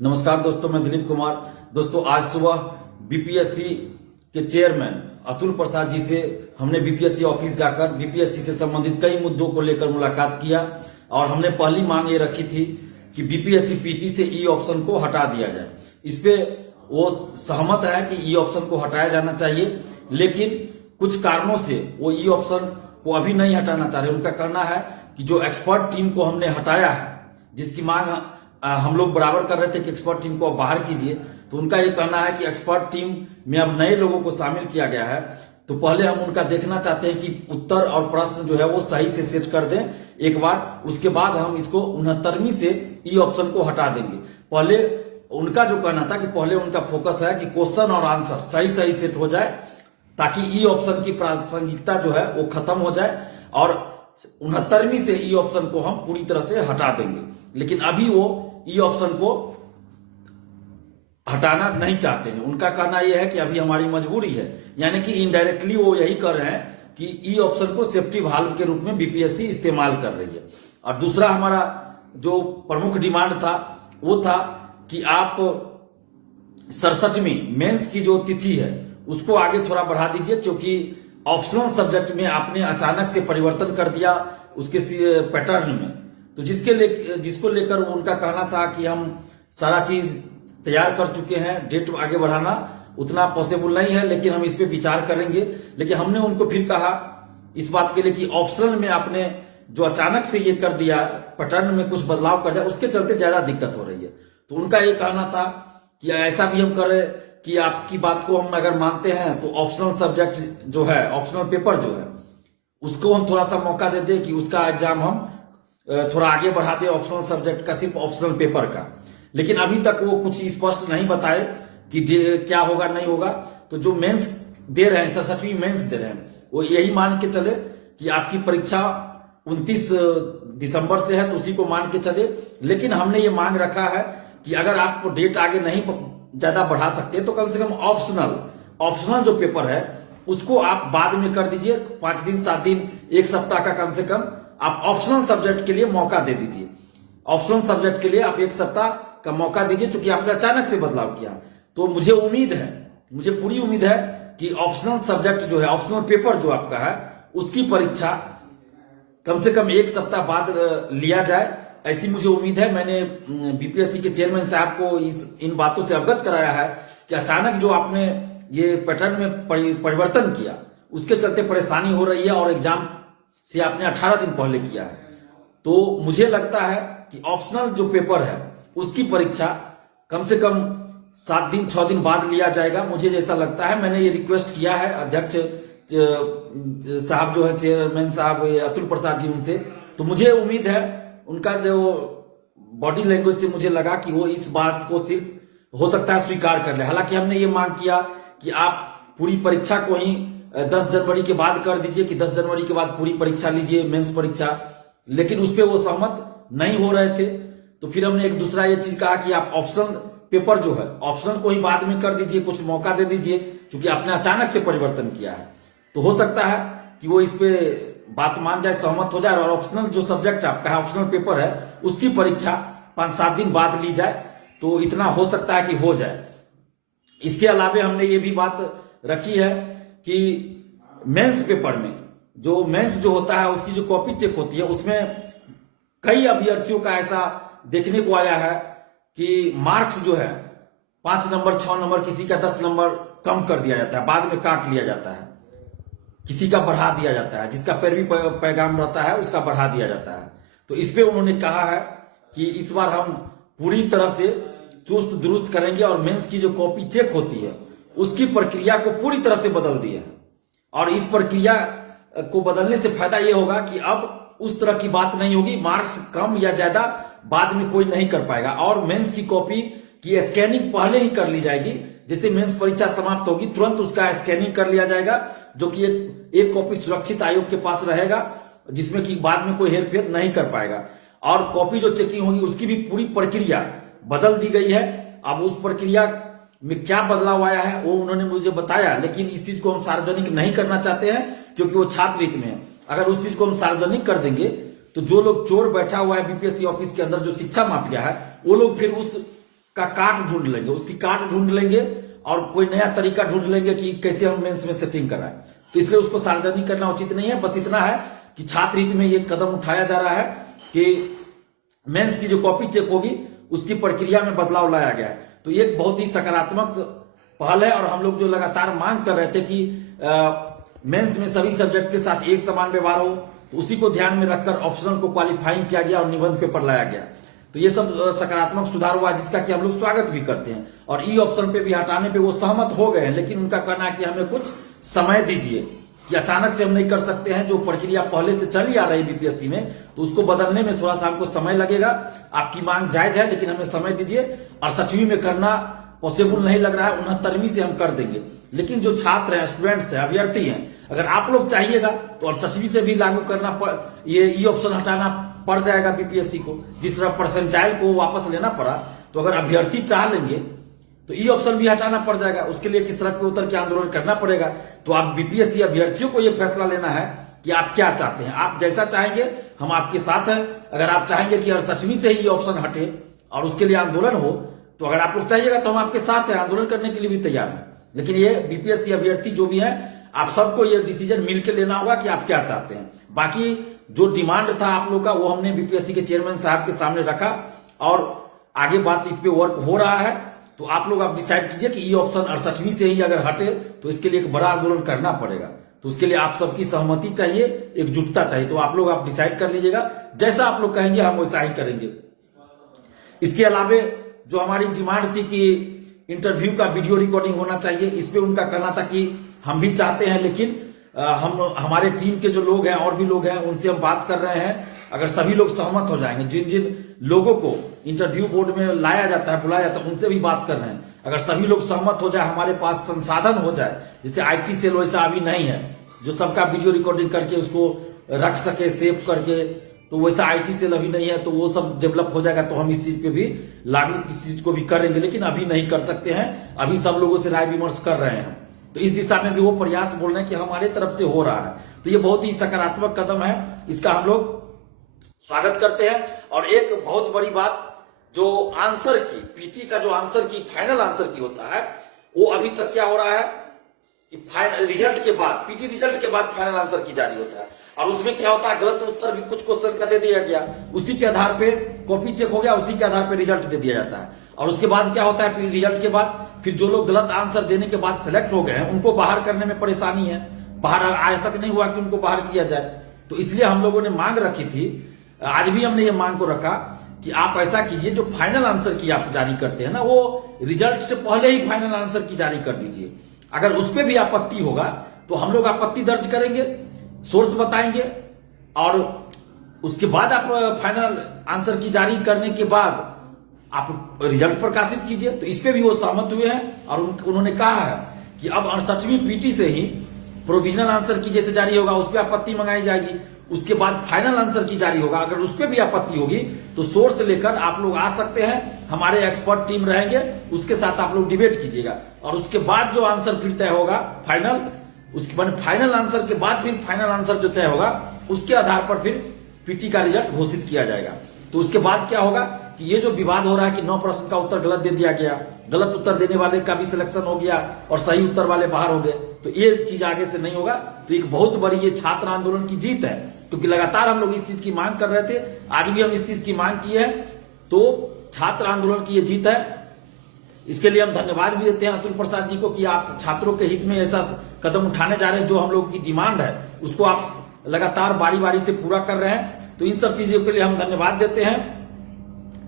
नमस्कार दोस्तों, मैं दिलीप कुमार। दोस्तों, आज सुबह बीपीएससी के चेयरमैन अतुल प्रसाद जी से हमने बीपीएससी ऑफिस जाकर बीपीएससी से संबंधित कई मुद्दों को लेकर मुलाकात किया और हमने पहली मांग ये रखी थी कि बीपीएससी पीटी से ई ऑप्शन को हटा दिया जाए। इस पे वो सहमत है कि ई ऑप्शन को हटाया जाना चाहिए, लेकिन कुछ कारणों से वो ई ऑप्शन को अभी नहीं हटाना चाह रहे। उनका कहना है कि जो एक्सपर्ट टीम को हमने हटाया है, जिसकी मांग हम लोग बराबर कर रहे थे कि एक्सपर्ट टीम को बाहर कीजिए, तो उनका ये कहना है कि एक्सपर्ट टीम में अब नए लोगों को शामिल किया गया है, तो पहले हम उनका देखना चाहते हैं कि उत्तर और प्रश्न जो है वो सही से सेट कर दें एक बार, उसके बाद हम इसको 69वीं से ई ऑप्शन को हटा देंगे। पहले उनका जो कहना था कि पहले उनका फोकस है कि क्वेश्चन और आंसर सही सही सेट हो जाए, ताकि ई ऑप्शन की प्रासंगिकता जो है वो खत्म हो जाए और 69वीं से ई ऑप्शन को हम पूरी तरह से हटा देंगे। लेकिन अभी वो ई ऑप्शन को हटाना नहीं चाहते हैं। उनका कहना यह है कि अभी हमारी मजबूरी है, यानी कि इनडायरेक्टली वो यही कर रहे हैं कि ई ऑप्शन को सेफ्टी वाल्व के रूप में बीपीएससी इस्तेमाल कर रही है। और दूसरा हमारा जो प्रमुख डिमांड था वो था कि आप 67वीं मेंस की जो तिथि है उसको आगे थोड़ा बढ़ा दीजिए, क्योंकि ऑप्शनल सब्जेक्ट में आपने अचानक से परिवर्तन कर दिया उसके पैटर्न में, तो जिसको लेकर उनका कहना था कि हम सारा चीज तैयार कर चुके हैं, डेट आगे बढ़ाना उतना पॉसिबल नहीं है, लेकिन हम इस पे विचार करेंगे। लेकिन हमने उनको फिर कहा इस बात के लिए कि ऑप्शनल में आपने जो अचानक से ये कर दिया, पैटर्न में कुछ बदलाव कर दिया, उसके चलते ज्यादा दिक्कत हो रही है। तो उनका ये कहना था कि ऐसा भी हम करें कि आपकी बात को हम अगर मानते हैं तो ऑप्शनल सब्जेक्ट जो है, ऑप्शनल पेपर जो है, उसको हम थोड़ा सा मौका दे दें कि उसका एग्जाम हम थोड़ा आगे बढ़ा दे, ऑप्शनल सब्जेक्ट का, सिर्फ ऑप्शनल पेपर का। लेकिन अभी तक वो कुछ स्पष्ट नहीं बताए कि क्या होगा नहीं होगा। तो जो मेंस दे रहे हैं, 67वीं मेंस दे रहे हैं, वो यही मान के चले कि आपकी परीक्षा 29 दिसंबर से है, तो उसी को मान के चले। लेकिन हमने ये मांग रखा है कि अगर आप डेट आगे नहीं ज्यादा बढ़ा सकते तो कम से कम ऑप्शनल जो पेपर है उसको आप बाद में कर दीजिए। 5 दिन 7 दिन 1 सप्ताह का कम से कम आप ऑप्शनल सब्जेक्ट के लिए मौका दे दीजिए। ऑप्शनल सब्जेक्ट के लिए आप 1 सप्ताह का मौका दीजिए, क्योंकि आपने अचानक से बदलाव किया। तो मुझे पूरी उम्मीद है कि ऑप्शनल सब्जेक्ट जो है, ऑप्शनल पेपर जो आपका है, उसकी परीक्षा कम से कम 1 सप्ताह बाद लिया जाए, ऐसी मुझे उम्मीद है। मैंने बीपीएससी के चेयरमैन साहब को इन बातों से अवगत कराया है कि अचानक जो आपने ये पैटर्न में परिवर्तन किया, उसके चलते परेशानी हो रही है और एग्जाम से आपने 18 दिन पहले किया है। तो मुझे लगता है कि ऑप्शनल जो पेपर है उसकी परीक्षा कम से कम 7 दिन 6 दिन बाद लिया जाएगा, मुझे जैसा लगता है। मैंने ये रिक्वेस्ट किया है अध्यक्ष साहब जो है, चेयरमैन साहब अतुल प्रसाद जी, उनसे। तो मुझे उम्मीद है, उनका जो बॉडी लैंग्वेज से मुझे लगा कि वो इस बात को सिर्फ हो सकता है स्वीकार कर ले। हालांकि हमने ये मांग किया कि आप पूरी परीक्षा को ही 10 जनवरी के बाद कर दीजिए, कि 10 जनवरी के बाद पूरी परीक्षा लीजिए, मेंस परीक्षा, लेकिन उस पर वो सहमत नहीं हो रहे थे। तो फिर हमने एक दूसरा ये चीज कहा कि आप ऑप्शनल पेपर जो है, ऑप्शनल को ही बाद में कर दीजिए, कुछ मौका दे दीजिए, क्योंकि आपने अचानक से परिवर्तन किया है। तो हो सकता है कि वो इस पे बात मान जाए, सहमत हो जाए, और ऑप्शनल जो सब्जेक्ट आपका है, ऑप्शनल पेपर है, उसकी परीक्षा 5-7 दिन बाद ली जाए। तो इतना हो सकता है कि हो जाए। इसके अलावा हमने ये भी बात रखी है कि मेंस पेपर में जो मेंस जो होता है, उसकी जो कॉपी चेक होती है, उसमें कई अभ्यर्थियों का ऐसा देखने को आया है कि मार्क्स जो है 5 नंबर 6 नंबर, किसी का 10 नंबर कम कर दिया जाता है, बाद में काट लिया जाता है, किसी का बढ़ा दिया जाता है, जिसका पैरवी पैगाम रहता है उसका बढ़ा दिया जाता है। तो इस पे उन्होंने कहा है कि इस बार हम पूरी तरह से चुस्त दुरुस्त करेंगे और मेंस की जो कॉपी चेक होती है उसकी प्रक्रिया को पूरी तरह से बदल दिया है। और इस प्रक्रिया को बदलने से फायदा यह होगा कि अब उस तरह की बात नहीं होगी, मार्क्स कम या ज्यादा बाद में कोई नहीं कर पाएगा, और मेंस की कॉपी की स्कैनिंग पहले ही कर ली जाएगी। जैसे मेंस परीक्षा समाप्त होगी तुरंत उसका स्कैनिंग कर लिया जाएगा, जो कि एक कॉपी सुरक्षित आयोग के पास रहेगा, जिसमें कि बाद में कोई हेरफेर नहीं कर पाएगा। और कॉपी जो चेकिंग होगी उसकी भी पूरी प्रक्रिया बदल दी गई है। अब उस प्रक्रिया में क्या बदलाव आया है वो उन्होंने मुझे बताया, लेकिन इस चीज को हम सार्वजनिक नहीं करना चाहते हैं, क्योंकि वो छात्रहित में है। अगर उस चीज को हम सार्वजनिक कर देंगे तो जो लोग चोर बैठा हुआ है बीपीएससी ऑफिस के अंदर, जो शिक्षा माफिया है, वो लोग फिर उस का काट ढूंढ लेंगे, उसकी काट ढूंढ लेंगे और कोई नया तरीका ढूंढ लेंगे कि कैसे हम मेंस में सेटिंग कराएं। तो इसलिए उसको सार्वजनिक करना उचित नहीं है। बस इतना है कि छात्र हित में ये कदम उठाया जा रहा है कि मेंस की जो कॉपी चेक होगी उसकी प्रक्रिया में बदलाव लाया गया है। तो ये एक बहुत ही सकारात्मक पहल है और हम लोग जो लगातार मांग कर रहे थे कि मेंस में सभी सब्जेक्ट के साथ एक समान व्यवहार हो, तो उसी को ध्यान में रखकर ऑप्शनल को क्वालिफाइंग किया गया और निबंध पेपर लाया गया। तो ये सब सकारात्मक सुधार हुआ जिसका कि हम लोग स्वागत भी करते हैं। और ई ऑप्शन पे भी हटाने पे वो सहमत हो गए हैं, लेकिन उनका कहना है कि हमें कुछ समय दीजिए, कि अचानक से हम नहीं कर सकते हैं। जो प्रक्रिया पहले से चली आ रही बीपीएससी में, तो उसको बदलने में थोड़ा सा हमको समय लगेगा। आपकी मांग जायज है, लेकिन हमें समय दीजिए। 68वीं में करना पॉसिबल नहीं लग रहा है, 69वीं से हम कर देंगे। लेकिन जो छात्र हैं, स्टूडेंट्स हैं, अभ्यर्थी हैं, अगर आप लोग चाहिएगा तो 68वीं से भी लागू करना ये ई ऑप्शन हटाना पड़ जाएगा बीपीएससी को। जिस तरह परसेंटाइल को वापस लेना पड़ा, तो अगर अभ्यर्थी चाह लेंगे तो ई ऑप्शन भी हटाना पड़ जाएगा। उसके लिए किस तरह पे उतर के आंदोलन करना पड़ेगा। तो आप बीपीएससी अभ्यर्थियों को यह फैसला लेना है कि आप क्या चाहते हैं। आप जैसा चाहेंगे हम आपके साथ हैं। अगर आप चाहेंगे कि 68वीं से ही ऑप्शन हटे और उसके लिए आंदोलन हो, तो अगर आप लोग चाहिएगा तो हम आपके साथ हैं, आंदोलन करने के लिए भी तैयार हैं। लेकिन ये बीपीएससी अभ्यर्थी जो भी है, आप सबको ये डिसीजन मिलकर लेना होगा कि आप क्या चाहते हैं। बाकी जो डिमांड था आप लोग का, वो हमने बीपीएससी के चेयरमैन साहब के सामने रखा और आगे बात इस पे वर्क हो रहा है। तो आप लोग डिसाइड कीजिए कि ये ऑप्शन 68वीं से ही अगर हटे तो इसके लिए एक बड़ा आंदोलन करना पड़ेगा। तो उसके लिए आप सबकी सहमति चाहिए, एकजुटता चाहिए। तो आप लोग डिसाइड कर लीजिएगा, जैसा आप लोग कहेंगे हम वैसा ही करेंगे। इसके अलावे जो हमारी डिमांड थी कि इंटरव्यू का वीडियो रिकॉर्डिंग होना चाहिए, इस पे उनका कहना था कि हम भी चाहते हैं, लेकिन हमारे टीम के जो लोग हैं और भी लोग हैं उनसे हम बात कर रहे हैं। अगर सभी लोग सहमत हो जाएंगे, जिन जिन लोगों को इंटरव्यू बोर्ड में लाया जाता है, बुलाया जाता है, उनसे भी बात कर रहे हैं। अगर सभी लोग सहमत हो जाए, हमारे पास संसाधन हो जाए, जैसे IT सेल वैसा अभी नहीं है जो सबका वीडियो रिकॉर्डिंग करके उसको रख सके सेव करके, तो वैसा IT सेल अभी नहीं है। तो वो सब डेवलप हो जाएगा तो हम इस चीज पे भी लागू, इस चीज को भी करेंगे। लेकिन अभी नहीं कर सकते हैं, अभी सब लोगों से राय विमर्श कर रहे हैं। तो इस दिशा में भी वो प्रयास बोल रहे हैं कि हमारे तरफ से हो रहा है। तो ये बहुत ही सकारात्मक कदम है, इसका हम लोग स्वागत करते हैं। और एक बहुत बड़ी बात, जो आंसर की पीटी का जो आंसर की फाइनल आंसर की होता है, वो अभी तक क्या हो रहा है कि फाइनल रिजल्ट के बाद, पीटी रिजल्ट के बाद फाइनल आंसर की जारी होता है। और उसमें क्या होता है, गलत उत्तर भी कुछ क्वेश्चन का दे दिया गया, उसी के आधार पे कॉपी चेक हो गया, उसी के आधार पे रिजल्ट दे दिया जाता है। और उसके बाद क्या होता है, रिजल्ट के बाद फिर जो लोग गलत आंसर देने के बाद सिलेक्ट हो गए हैं उनको बाहर करने में परेशानी है। बाहर आज तक नहीं हुआ कि उनको बाहर किया जाए। तो इसलिए हम लोगों ने मांग रखी थी, आज भी हमने ये मांग को रखा कि आप ऐसा कीजिए, जो फाइनल आंसर की आप जारी करते हैं ना, वो रिजल्ट से पहले ही फाइनल आंसर की जारी कर दीजिए। अगर उस पर भी आपत्ति होगा तो हम लोग आपत्ति दर्ज करेंगे, सोर्स बताएंगे, और उसके बाद आप फाइनल आंसर की जारी करने के बाद आप रिजल्ट प्रकाशित कीजिए। तो इस पे भी वो सहमत हुए हैं और उन्होंने कहा है कि अब 68वीं पीटी से ही प्रोविजनल आंसर की जैसे जारी होगा उस पर आपत्ति मंगाई जाएगी, उसके बाद फाइनल आंसर की जारी होगा। अगर उस पर भी आपत्ति होगी तो सोर्स लेकर आप लोग आ सकते हैं, हमारे एक्सपर्ट टीम रहेंगे, उसके साथ आप लोग डिबेट कीजिएगा। और उसके बाद जो आंसर फिर तय होगा फाइनल, उसके बाद फाइनल आंसर के बाद फिर फाइनल आंसर जो तय होगा उसके आधार पर फिर पीटी का रिजल्ट घोषित किया जाएगा। तो उसके बाद क्या होगा कि ये जो विवाद हो रहा है कि 9 प्रश्न का उत्तर गलत दे दिया गया, गलत उत्तर देने वाले का भी सिलेक्शन हो गया और सही उत्तर वाले बाहर हो गए, तो ये चीज आगे से नहीं होगा। तो एक बहुत बड़ी ये छात्र आंदोलन की जीत है, क्योंकि लगातार हम लोग इस चीज की मांग कर रहे थे, आज भी हम इस चीज की मांग की है। तो छात्र आंदोलन की ये जीत है। इसके लिए हम धन्यवाद भी देते हैं अतुल प्रसाद जी को कि आप छात्रों के हित में ऐसा कदम उठाने जा रहे हैं। जो हम लोग की डिमांड है उसको आप लगातार बारी बारी से पूरा कर रहे हैं। तो इन सब चीजों के लिए हम धन्यवाद देते हैं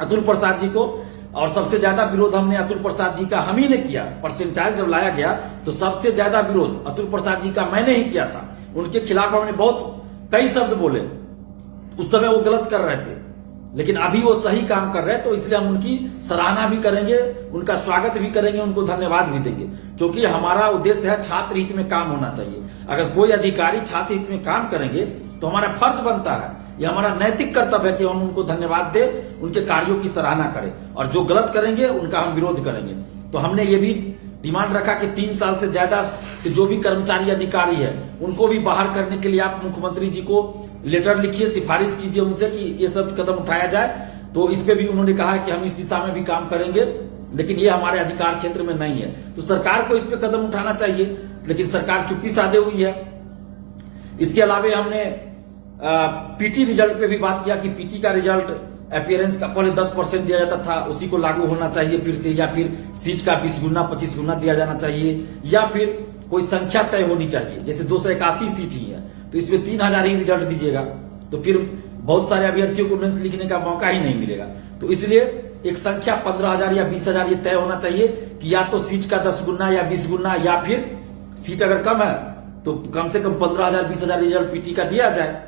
अतुल प्रसाद जी को। और सबसे ज्यादा विरोध हमने अतुल प्रसाद जी का हम ही ने किया। परसेंटाइल जब लाया गया तो सबसे ज्यादा विरोध अतुल प्रसाद जी का मैंने ही किया था। उनके खिलाफ हमने बहुत कई शब्द बोले, उस समय वो गलत कर रहे थे, लेकिन अभी वो सही काम कर रहे हैं। तो इसलिए हम उनकी सराहना भी करेंगे, उनका स्वागत भी करेंगे, उनको धन्यवाद भी देंगे, क्योंकि हमारा उद्देश्य है छात्र हित में काम होना चाहिए। अगर कोई अधिकारी छात्र हित में काम करेंगे तो हमारा फर्ज बनता है, ये हमारा नैतिक कर्तव्य है कि हम उनको धन्यवाद दें, उनके कार्यों की सराहना करें, और जो गलत करेंगे उनका हम विरोध करेंगे। तो हमने ये भी डिमांड रखा कि 3 साल से ज्यादा से जो भी कर्मचारी अधिकारी है उनको भी बाहर करने के लिए आप मुख्यमंत्री जी को लेटर लिखिए, सिफारिश कीजिए उनसे कि ये सब कदम उठाया जाए। तो इस पे भी उन्होंने कहा कि हम इस दिशा में भी काम करेंगे, लेकिन ये हमारे अधिकार क्षेत्र में नहीं है। तो सरकार को इस पे कदम उठाना चाहिए, लेकिन सरकार चुप्पी साधे हुई है। इसके अलावा हमने पीटी रिजल्ट पे भी बात किया कि पीटी का रिजल्ट अपीयरेंस का पहले 10% दिया जाता था, उसी को लागू होना चाहिए फिर से, या फिर सीट का 20 गुना 25 गुना दिया जाना चाहिए, या फिर कोई संख्या तय होनी चाहिए। जैसे 281 सीट ही है तो इसमें 3000 ही रिजल्ट दीजिएगा, तो फिर बहुत सारे अभ्यर्थियों को मेंस लिखने का मौका ही नहीं मिलेगा। तो इसलिए एक संख्या 15,000 या 20,000 ये तय होना चाहिए कि या तो सीट का 10 गुना या 20 गुना, या फिर सीट अगर कम है तो कम से कम 15,000 20,000 रिजल्ट पीटी का दिया जाए।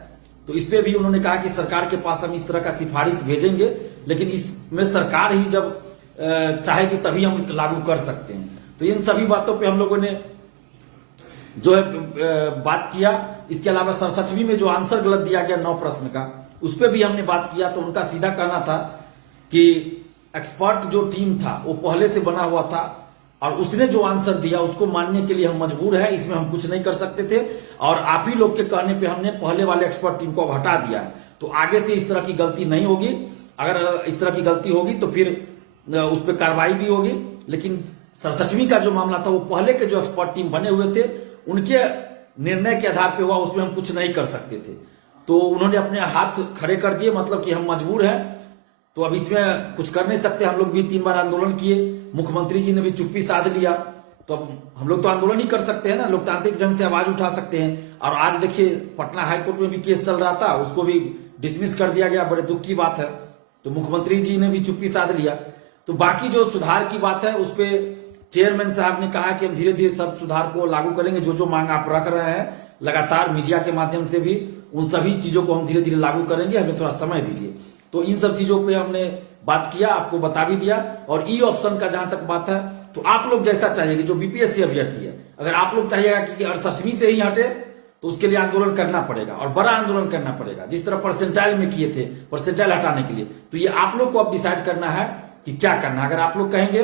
तो इस पे भी उन्होंने कहा कि सरकार के पास हम इस तरह का सिफारिश भेजेंगे, लेकिन इसमें सरकार ही जब चाहेगी तभी हम लागू कर सकते हैं। तो इन सभी बातों पे हम लोगों ने जो है बात किया। इसके अलावा 67वीं में जो आंसर गलत दिया गया 9 प्रश्न का, उस पर भी हमने बात किया। तो उनका सीधा कहना था कि एक्सपर्ट जो टीम था वो पहले से बना हुआ था और उसने जो आंसर दिया उसको मानने के लिए हम मजबूर है, इसमें हम कुछ नहीं कर सकते थे। और आप ही लोग के कहने पे हमने पहले वाले एक्सपर्ट टीम को हटा दिया है। तो आगे से इस तरह की गलती नहीं होगी। अगर इस तरह की गलती होगी तो फिर उस पर कार्रवाई भी होगी। लेकिन 67वीं का जो मामला था वो पहले के जो एक्सपर्ट टीम बने हुए थे उनके निर्णय के आधार पर हुआ, उसमें हम कुछ नहीं कर सकते थे। तो उन्होंने अपने हाथ खड़े कर दिए, मतलब कि हम मजबूर हैं, तो अब इसमें कुछ कर नहीं सकते। हम लोग भी 3 बार आंदोलन किए, मुख्यमंत्री जी ने भी चुप्पी साध लिया, तो अब हम लोग तो आंदोलन ही कर सकते हैं ना, लोकतांत्रिक ढंग से आवाज उठा सकते हैं। और आज देखिए पटना हाईकोर्ट में भी केस चल रहा था, उसको भी डिसमिस कर दिया गया, बड़े दुख की बात है। तो मुख्यमंत्री जी ने भी चुप्पी साध लिया। तो बाकी जो सुधार की बात है उस पर चेयरमैन साहब ने कहा कि हम धीरे धीरे सब सुधार को लागू करेंगे। जो जो मांग आप रख रहे हैं लगातार मीडिया के माध्यम से भी, उन सभी चीजों को हम धीरे धीरे लागू करेंगे, हमें थोड़ा समय दीजिए। तो इन सब चीजों पे हमने बात किया, आपको बता भी दिया। और ई ऑप्शन का जहां तक बात है तो आप लोग जैसा चाहिए, जो बीपीएससी अभ्यर्थी है, अगर आप लोग चाहिएगा कि 68वीं से ही हटे तो उसके लिए आंदोलन करना पड़ेगा और बड़ा आंदोलन करना पड़ेगा, जिस तरह परसेंटाइल में किए थे, परसेंटाइल हटाने के लिए। तो ये आप लोग को अब डिसाइड करना है कि क्या करना है। अगर आप लोग कहेंगे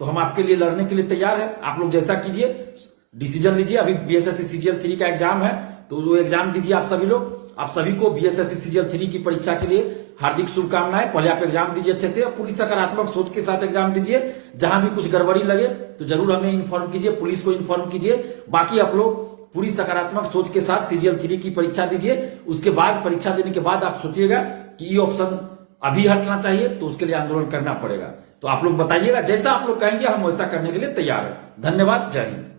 तो हम आपके लिए लड़ने के लिए तैयार है, आप लोग जैसा कीजिए, डिसीजन लीजिए। अभी बीएसएससी सीजीएल 3 का एग्जाम है, तो वो एग्जाम दीजिए आप सभी लोग। आप सभी को बीएसएससी सीजीएल 3 की परीक्षा के लिए हार्दिक शुभकामनाएं। पहले आप एग्जाम दीजिए अच्छे से, पूरी सकारात्मक सोच के साथ एग्जाम दीजिए। जहां भी कुछ गड़बड़ी लगे तो जरूर हमें इन्फॉर्म कीजिए, पुलिस को इन्फॉर्म कीजिए। बाकी आप लोग पूरी सकारात्मक सोच के साथ सीजीएल 3 की परीक्षा दीजिए। उसके बाद परीक्षा देने के बाद आप सोचिएगा कि ये ऑप्शन अभी हटना चाहिए, तो उसके लिए आंदोलन करना पड़ेगा। तो आप लोग बताइएगा, जैसा आप लोग कहेंगे हम वैसा करने के लिए तैयार है। धन्यवाद, जय हिंद।